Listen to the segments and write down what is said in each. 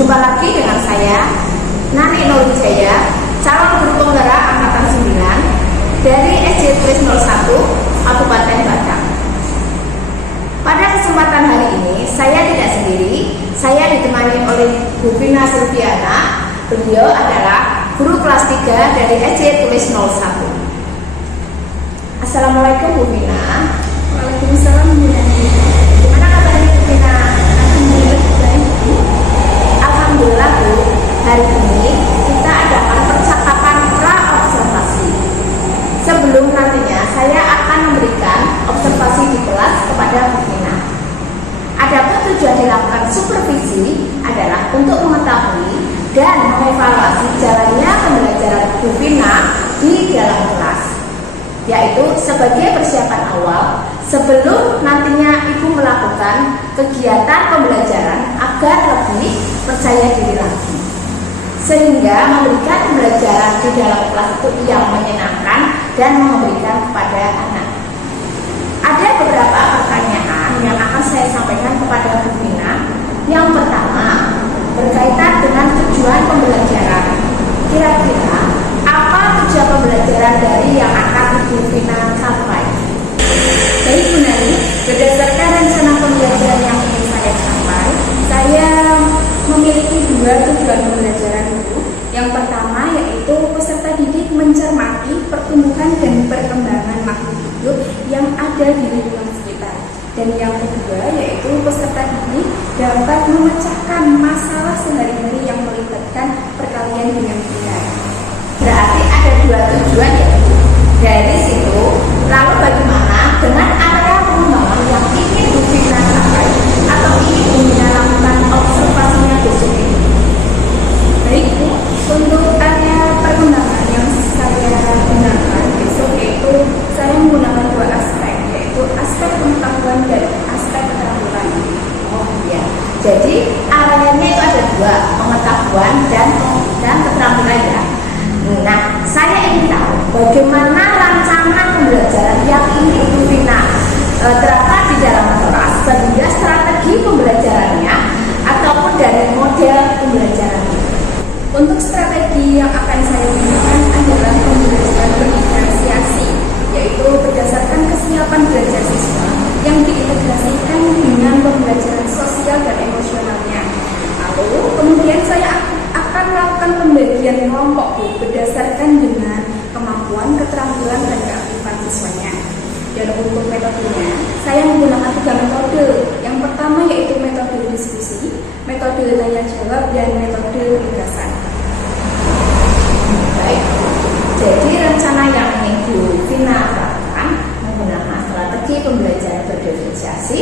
Berjumpa lagi dengan saya, Nani Nurwijaya, calon guru penggerak angkatan 9 dari SD Tulis 01 Kabupaten Batang. Pada kesempatan hari ini, saya tidak sendiri, saya ditemani oleh Bu Vina Silviana. Beliau adalah guru kelas 3 dari SD Tulis 01. Assalamualaikum Bu Vina. Waalaikumsalam Bu Nani. Gimana kabarnya Bu Vina? Alhamdulillah baik Bu. Alhamdulillah Bu, hari ini kita adakan percakapan pra-observasi. Sebelum nantinya saya akan memberikan observasi di kelas kepada Bu Vina. Adapun tujuan dilakukan supervisi adalah untuk mengetahui dan mengevaluasi jalannya pembelajaran Bu Vina di dalam kelas, yaitu sebagai persiapan awal sebelum nantinya Ibu melakukan kegiatan pembelajaran agar lebih percaya diri lagi, sehingga memberikan pembelajaran di dalam kelas itu yang menyenangkan dan memberikan kepada anak. Ada beberapa pertanyaan yang akan saya sampaikan kepada Bu Vina. Yang pertama, berkaitan dengan tujuan pembelajaran. Kira-kira apa tujuan pembelajaran dari yang akan Ibu Vina capai? Baik Bu Nani, berdasarkan rencana pembelajaran yang ingin saya capai, saya memiliki dua tujuan pembelajaran Bu. Yang pertama yaitu peserta didik mencermati pertumbuhan dan perkembangan makhluk hidup yang ada di lingkungan sekitar. Dan yang kedua yaitu peserta didik dapat memecahkan masalah sehari-hari yang melibatkan perkalian dengan benda. Berarti ada dua tujuan ya Bu. Dari situ, lalu bagaimana dengan area pengembangan yang ingin Bu Vina capai atau ingin Bu Vina lakukan observasinya besok ini? Baik Bu, untuk area perkembangan yang saya gunakan besok yaitu saya menggunakan dua aspek, yaitu aspek pengetahuan dan aspek keterampilan. Oh iya, jadi areanya itu ada dua, pengetahuan dan keterampilan ya. Nah, saya ingin tahu bagaimana rancangan pembelajaran yang ingin Bu Vina terapkan di dalam kelas, sehingga strategi pembelajarannya ataupun dari model pembelajarannya. Untuk strategi yang akan saya gunakan adalah pembelajaran berdiferensiasi, yaitu berdasarkan kesiapan belajar siswa yang diintegrasikan dengan pembelajaran sosial dan emosionalnya. Lalu kemudian saya akan melakukan pembagian kelompok Bu, berdasarkan dengan kemampuan, keterampilan, dan keaktifan siswanya. Dan untuk metodenya, saya menggunakan 3 metode. Yang pertama yaitu metode diskusi, metode tanya jawab, dan metode gagasan. Baik, jadi rencana yang ingin Bu Vina lakukan menggunakan strategi pembelajaran berdiferensiasi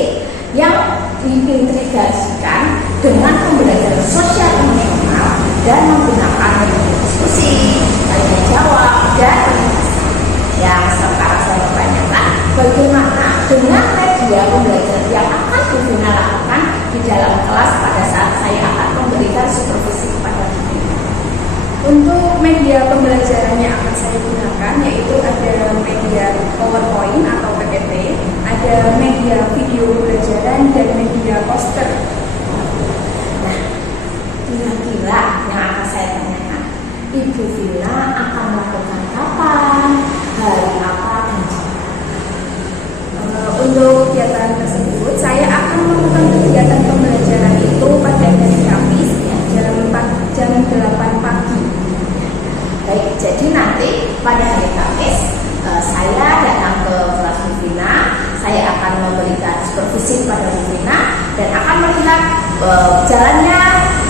yang diintegrasikan dengan pembelajaran sosial emosional dan menggunakan metode diskusi, tanya jawab, dan gagasan. Yang sekarang saya bertanyakan, bagaimana dengan media pembelajaran yang akan Bu Vina lakukan di dalam kelas pada saat saya akan memberikan supervisi kepada Bu Vina? Untuk media pembelajaran yang akan saya gunakan yaitu ada media PowerPoint atau PPT, ada media video pembelajaran, dan media poster. Nah, kira-kira yang akan saya tanyakan, Ibu Vina akan melakukan kapan, hari apa, dan jam? Untuk kegiatan tersebut, saya akan melakukan kegiatan pembelajaran itu pada hari Kamis jam 8 pagi. Baik, jadi nanti pada hari Kamis saya datang ke kelas Bu Vina, saya akan memberikan supervisi kepada Bu Vina dan akan melihat jalannya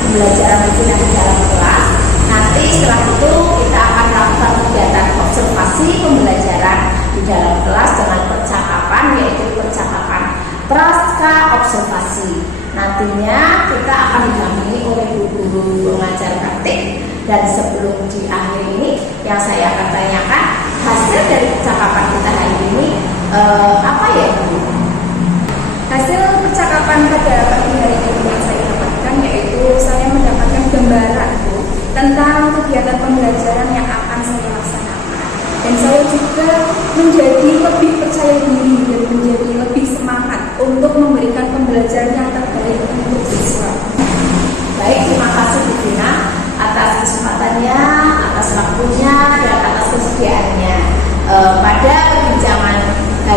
pembelajaran Bu Vina di dalam kelas. Nanti setelah itu kita akan melakukan kegiatan observasi pembelajaran di dalam kelas dengan percakapan, yaitu percakapan praska observasi. Nantinya kita akan didampingi oleh guru-guru pengajar praktik. Dan sebelum di akhir ini yang saya akan tanyakan, hasil dari percakapan kita hari ini apa ya Bu? Hasil percakapan pada pagi hari ini yang saya dapatkan yaitu saya mendapatkan gambaran Bu tentang kegiatan pembelajaran yang akan saya laksanakan. Dan saya juga menjadi lebih percaya diri dan menjadi lebih semangat untuk memberikan pembelajaran yang terbaik untuk siswa. Baik, terima kasih.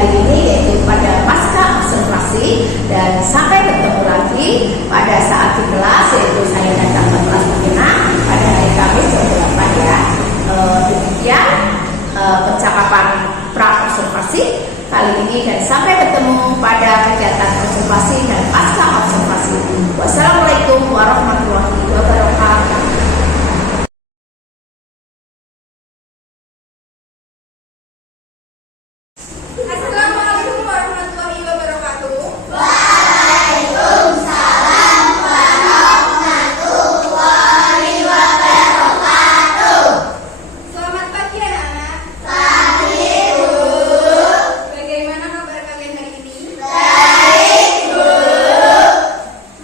hari ini, yaitu pada pasca observasi, dan sampai bertemu lagi pada saat di kelas, yaitu saya datang ke kelas mengenang pada hari Kamis jam 8 ya. Demikian percakapan pra observasi kali ini, dan sampai bertemu pada kegiatan observasi dan pasca observasi. Wassalamualaikum warahmatullahi wabarakatuh. Assalamualaikum warahmatullahi wabarakatuh. Selamat pagi anak-anak. Bagaimana kabar kalian hari ini?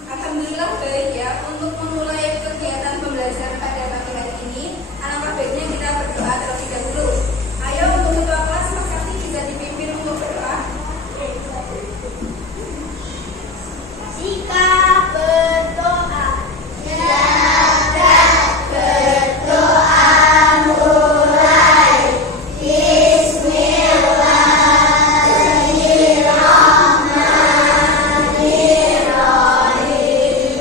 Alhamdulillah baik ya. Untuk memulai kegiatan pembelajaran pada pagi hari ini, alangkah baiknya kita berdoa terlebih dahulu. Ayo untuk ketua kelas Mas Sakti bisa dipimpin untuk berdoa. Jika berdoa, jangan berdoa mulai. Bismillahirrahmanirrahim.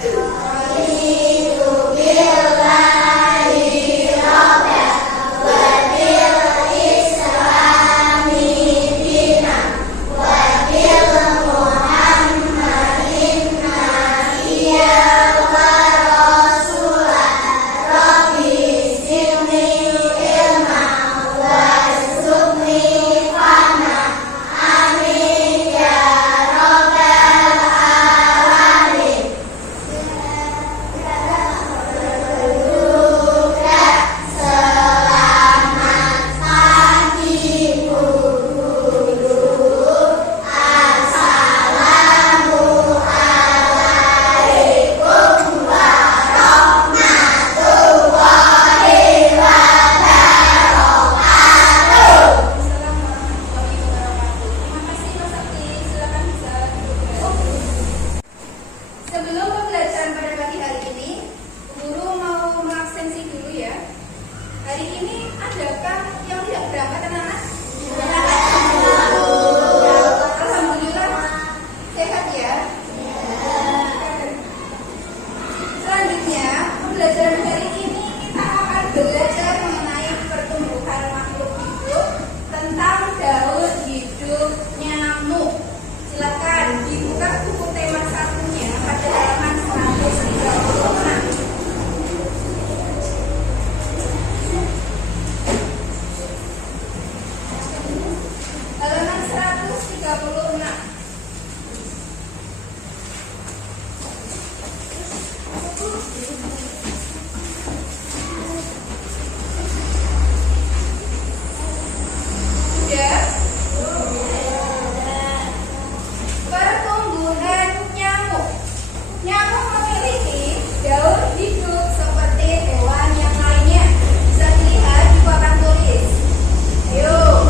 Raditu billahi rabban wa bil islami dinan wa bil Muhammadin nabiyyan wa rasulan. Rabbi zidni ilman warzuqni fahman. Amin ya rabbal alamin. Juga selamat pagi guru. Assalamualaikum warahmatullahi wabarakatuh. Assalamualaikum warahmatullahi wabarakatuh. Terima kasih Mas Sakti. Silakan bisa duduk. Sebelum pembelajaran pada pagi hari ini, guru mau mengabsensi dulu ya. Hari ini adakah yang tidak berangkat anak-anak? Alhamdulillah sehat ya. Selanjutnya, pembelajaran hari ini kita akan belajar mengenai pertumbuhan makhluk hidup, tentang daur hidup nyamuk. Silakan dibuka buku tema satunya pada halaman 136. Halaman 136. Sudah? Pertumbuhan nyamuk. Nyamuk memiliki daur hidup seperti hewan yang lainnya. Bisa dilihat di papan tulis. Ayo.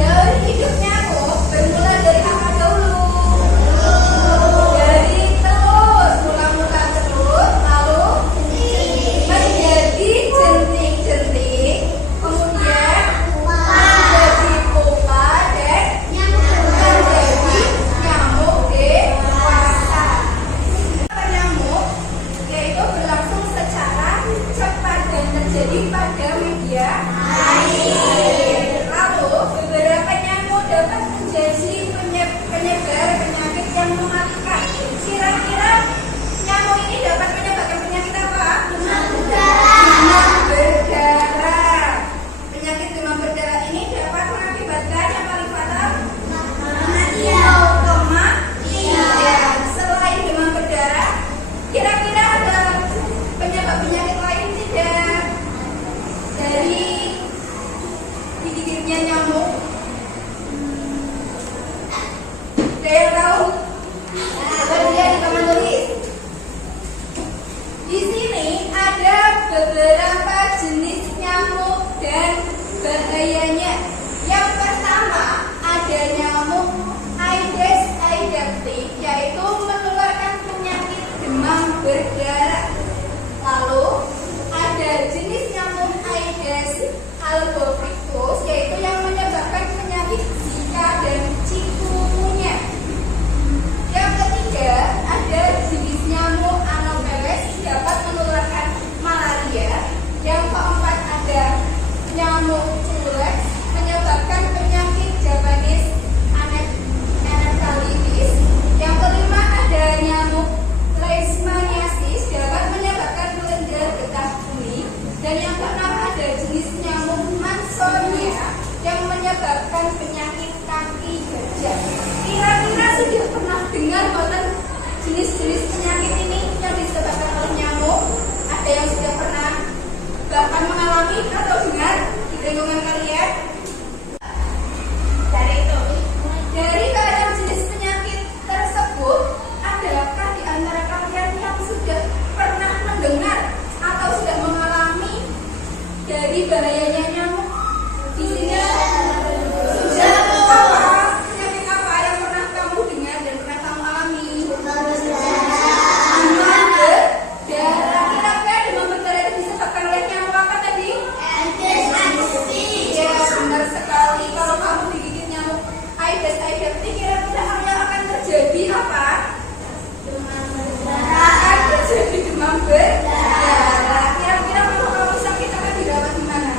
Daur hidup nyamuk bermula dari apa dahulu? Dari telur. Mula-mula telur, lalu menjadi jentik-jentik, kemudian menjadi pupa dan menjadi nyamuk dewasa. Nyamuk yaitu berlangsung secara cepat dan terjadi pada media air. Lalu beberapa nyamuk dapat menjadi penyebar penyakit yang mematikan. Kira-kira nyamuk ini dapat menyebabkan penyakit apa? Demam berdarah. Penyakit demam berdarah ini dapat mengakibatkan yang paling fatal kematian. Selain demam berdarah, kira-kira ada penyakit lain tidak dari digigitnya nyamuk? Ada yang tahu? Coba dilihat di papan tulis. Di sini ada beberapa jenis nyamuk dan bahayanya. Yang pertama ada nyamuk Aedes aegypti, yaitu menularkan penyakit demam berdarah. Lalu ada jenis nyamuk Aedes albopictus, yaitu yang menyebabkan penyakit bahayanya nyamuk? Isinya penyakit apa yang pernah kamu dengar dan pernah kamu alami? Demam berdarah. Kira-kira demam berdarah itu disebabkan oleh nyamuk apa tadi? Iya, benar sekali. Kalau kamu digigit nyamuk Aedes aegypti, kira-kira yang akan terjadi apa? Akan terjadi demam berdarah. Kira-kira kalau kamu sakit akan dirawat di mana?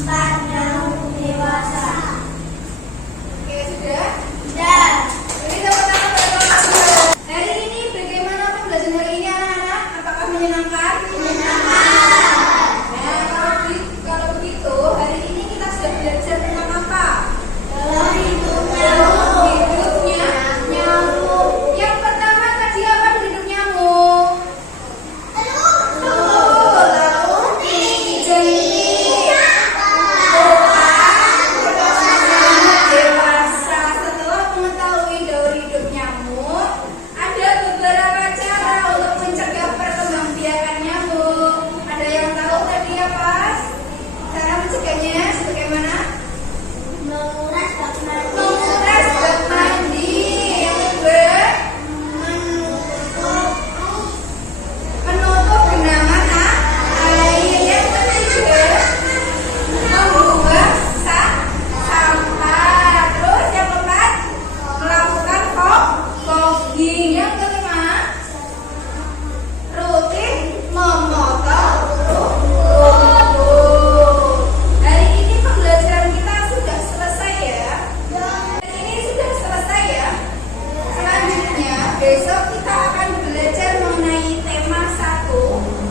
4 yang dewasa. Oke, sudah? Sudah. Jadi teman-teman berdoa. Hari ini bagaimana pembelajaran hari ini anak-anak? Apakah menyenangkan? Menyenangkan. Nah, kalau begitu hari ini kita sudah belajar tentang apa? Dalam hidup nyamuk. Hidupnya nyamuk. Yang pertama tadi apa hidup nyamuk? Dewasa. Setelah mengetahui daur hidup nyamuk, ada beberapa cara untuk mencegah perkembangbiakan nyamuk. Ada yang tahu tadi apa? Cara mencegahnya sebagaimana? Menguras bak mandi. Menguras bak mandi. Yang kedua, menutup genangan air. Yang ketiga, membuang sampah. Terus yang keempat, melakukan fogging. Yang kelima, rutin memotong rumput. Hari ini pembelajaran kita sudah selesai ya. Hari ini sudah selesai ya. Selanjutnya besok kita akan belajar mengenai tema 1,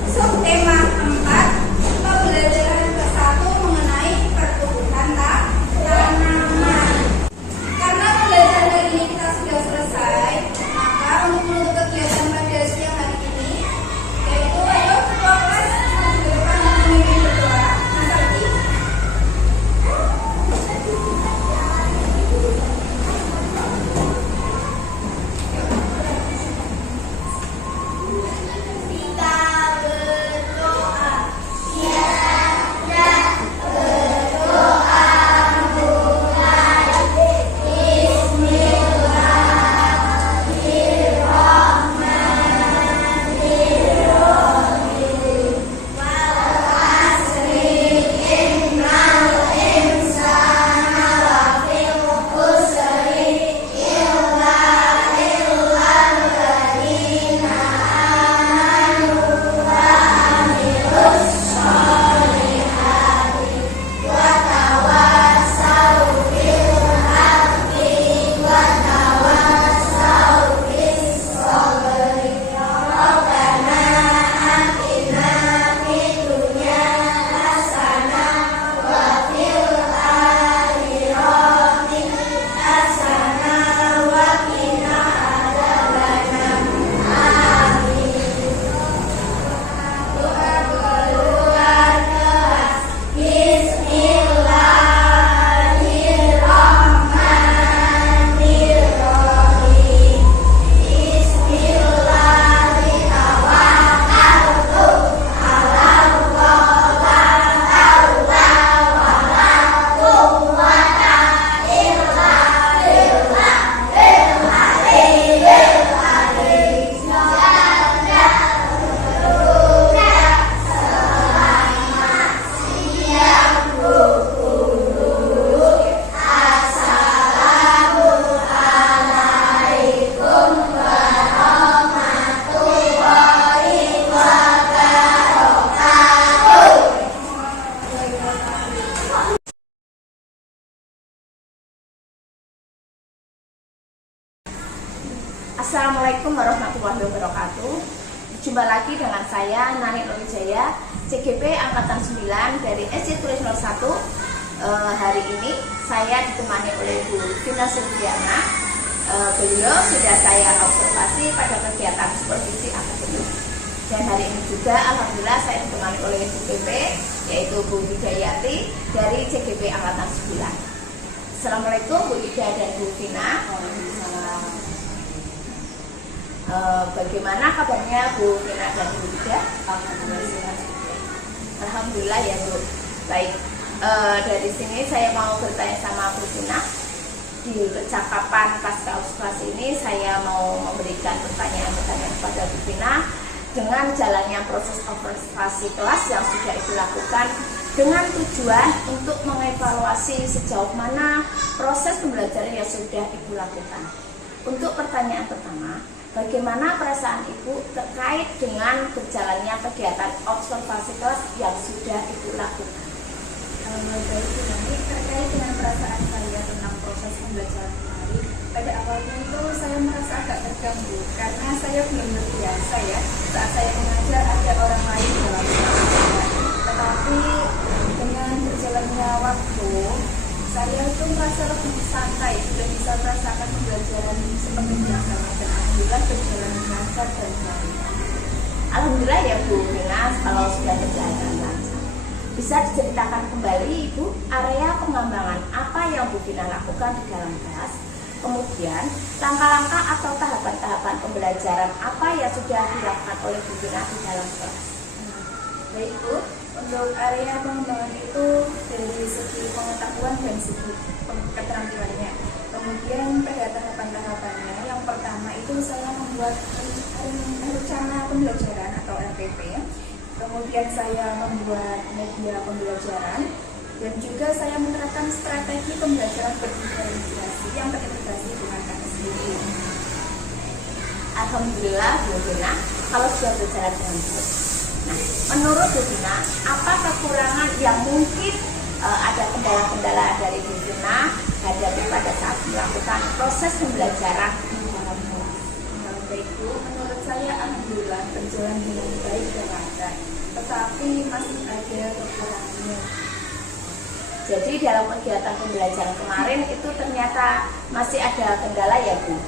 subtema 4, pembelajaran ke-1 mengenai pertumbuhan tanaman. Karena pembelajaran hari ini kita sudah selesai, maka untuk menutup kegiatan pada siang hari ini, yaitu ayo ketua kelas maju ke depan dan memimpin berdoa. Mas Ardi. Kita berdoa. Kita berdoa mulai. Bismillahirrahmanirrahim. Wal asri innal insana lafil khusri illa alladzina amanu wa amilus sholihati wa tawassaw bil haqqi wa tawassaw bis sabri. Rabbana atina fid dunya hasanah wa fil akhirati hasanah wa qina adzabannar. Amin. Doa keluar kelas. Bismillahirrahmanirrahim. Bismillahirrahmanirrahim. Assalamualaikum warahmatullahi wabarakatuh. Jumpa lagi dengan saya Nani Nurwijaya, CGP Angkatan 9 dari SD Tulis 01. Hari ini saya ditemani oleh Bu Vina Silviana. Beliau sudah saya observasi pada kegiatan supervisi akademik. Dan hari ini juga alhamdulillah saya ditemani oleh Bu PP, yaitu Bu Widayati dari CGP Angkatan 9. Assalamualaikum Bu Ida dan Bu Vina. Bagaimana kabarnya Bu Vina dan Bu Ida? Alhamdulillah ya Bu. Baik, dari sini saya mau bertanya sama Bu Vina. Di percakapan pasca observasi ini saya mau memberikan pertanyaan-pertanyaan kepada Bu Vina dengan jalannya proses observasi kelas yang sudah Ibu lakukan dengan tujuan untuk mengevaluasi sejauh mana proses pembelajaran yang sudah Ibu lakukan. Untuk pertanyaan pertama, bagaimana perasaan Ibu terkait dengan berjalannya kegiatan observasi kelas yang sudah Ibu lakukan? Baik, ini terkait dengan perasaan saya tentang proses pembelajaran kemarin. Pada awalnya itu saya merasa agak terganggu karena saya belum terbiasa ya saat saya mengajar ada orang lain dalam kelas. Tetapi dengan berjalannya waktu, saya itu merasa lebih santai dan bisa merasakan pembelajaran seperti biasa dan alhamdulillah berjalan lancar dan baik. Alhamdulillah ya Bu Vina, kalau sudah berjalan lancar. Bisa diceritakan kembali Ibu area pengembangan apa yang Bu Vina lakukan di dalam kelas? Kemudian langkah-langkah atau tahapan-tahapan pembelajaran apa yang sudah dilakukan oleh Bu Vina di dalam kelas? Baik Bu, untuk area pengembangan itu dari segi pengetahuan dan segi keterampilannya. Kemudian pada tahapan-tahapannya, yang pertama itu saya membuat rencana pembelajaran atau RPP. Kemudian saya membuat media pembelajaran dan juga saya menerapkan strategi pembelajaran berdifferensiasi yang terintegrasi dengan KSBI. Alhamdulillah Bu Vina, kalau sudah berjalan dengan baik. Nah, menurut Bu Vina, apa kekurangan yang mungkin ada kendala-kendala dari Bu Vina hadapi pada saat melakukan proses pembelajaran di dalam kelas? Baik Bu, menurut saya alhamdulillah berjalan dengan baik dan lancar, tetapi masih ada kekurangannya. Jadi dalam kegiatan pembelajaran kemarin itu ternyata masih ada kendala ya Bu.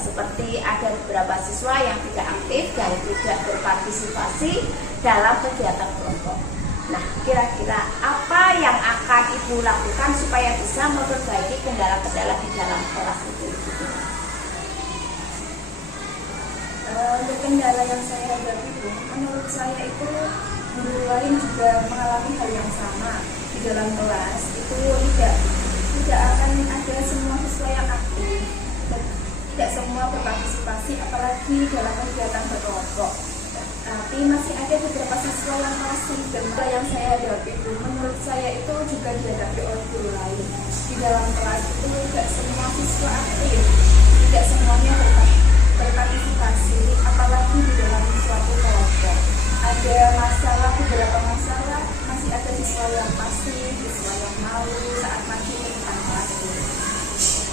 Seperti ada beberapa siswa yang tidak aktif dan tidak berpartisipasi dalam kegiatan kelompok. Nah, kira-kira apa yang akan Ibu lakukan supaya bisa memperbaiki kendala-kendala di dalam kelas itu? Untuk kendala yang saya hadapi Bu, menurut saya itu guru lain juga mengalami hal yang sama. Di dalam kelas itu tidak akan ada semua siswa yang aktif, tidak semua berpartisipasi apalagi dalam kegiatan berkelompok. Tapi masih ada beberapa siswa yang pasif dan yang saya hadapi itu menurut saya itu juga dihadapi oleh guru lain. Di dalam kelas itu tidak semua siswa aktif, tidak semuanya berpartisipasi apalagi di dalam suatu kelompok. Ada beberapa masalah, masih ada siswa yang pasif, siswa yang malu saat maju ke depan kelas.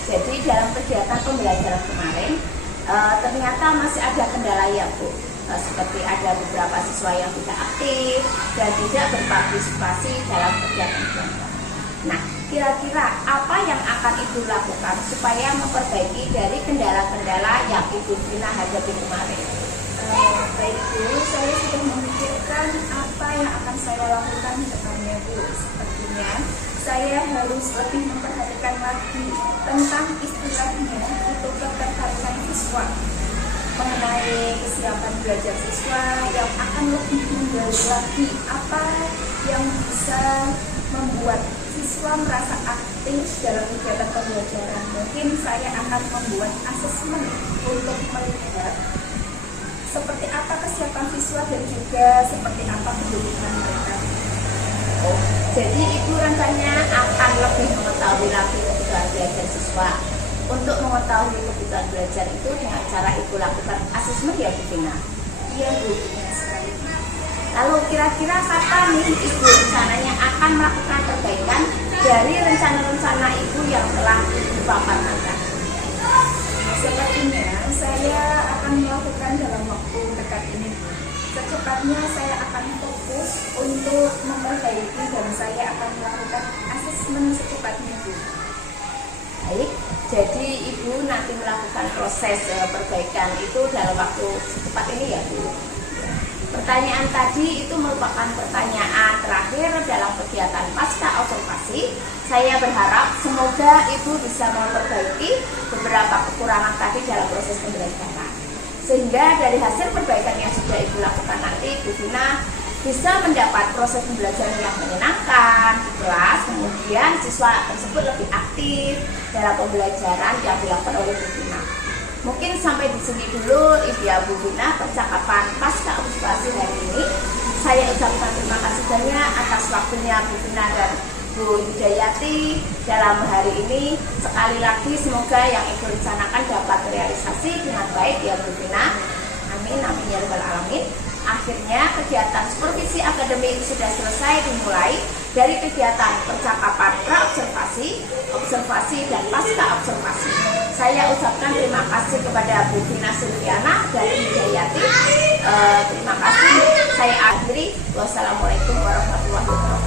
Jadi dalam kegiatan pembelajaran kemarin ternyata masih ada kendala ya Bu. Seperti ada beberapa siswa yang tidak aktif dan tidak berpartisipasi dalam kegiatan kelompok. Nah, kira-kira apa yang akan Ibu lakukan supaya memperbaiki dari kendala-kendala yang Ibu Vina hadapi kemarin? Baik Bu, saya sudah memikirkan apa yang akan saya lakukan di depannya Bu. Sepertinya saya harus lebih memperhatikan lagi tentang istilahnya itu ketertarikan siswa, mengenai kesiapan belajar siswa yang akan lebih menggali lagi apa yang bisa membuat siswa merasa aktif dalam kegiatan pembelajaran. Mungkin saya akan membuat asesmen untuk melihat seperti apa kesiapan siswa dan juga seperti apa kebutuhan mereka. Oh, jadi Ibu rencananya akan lebih mengetahui lagi kebutuhan belajar siswa. Untuk mengetahui kebutuhan belajar itu dengan cara Ibu lakukan asesmen ya Bu Vina? Iya Bu, benar sekali. Lalu kira-kira kapan nih Ibu rencananya akan melakukan perbaikan dari rencana-rencana Ibu yang telah Ibu paparkan tadi? Sepertinya saya akan melakukan dalam waktu dekat ini Bu. Secepatnya saya akan fokus untuk memperbaiki dan saya akan melakukan asesmen secepatnya Bu. Baik, jadi Ibu nanti melakukan proses perbaikan itu dalam waktu secepat ini ya Bu. Pertanyaan tadi itu merupakan pertanyaan terakhir dalam kegiatan pasca observasi. Saya berharap semoga Ibu bisa memperbaiki beberapa kekurangan tadi dalam proses pembelajaran. Sehingga dari hasil perbaikan yang sudah Ibu lakukan nanti, Bu Vina bisa mendapat proses pembelajaran yang menyenangkan di kelas, kemudian siswa tersebut lebih aktif dalam pembelajaran yang dilakukan oleh Bu Vina. Mungkin sampai di sini dulu Ibu ya Bu Vina percakapan pasca observasi hari ini. Saya ucapkan terima kasih banyak atas waktunya Bu Vina dan Bu Hidayati dalam hari ini. Sekali lagi semoga yang Ibu rencanakan dapat terrealisasi dengan baik ya Bu Vina. Amin, amin ya rabbal alamin. Akhirnya kegiatan supervisi akademik sudah selesai dimulai dari kegiatan percakapan pra-observasi, observasi, dan pasca observasi. Saya ucapkan terima kasih kepada Bu Vina Silviana dari Hidayati. Terima kasih. Saya akhiri. Wassalamualaikum warahmatullahi wabarakatuh.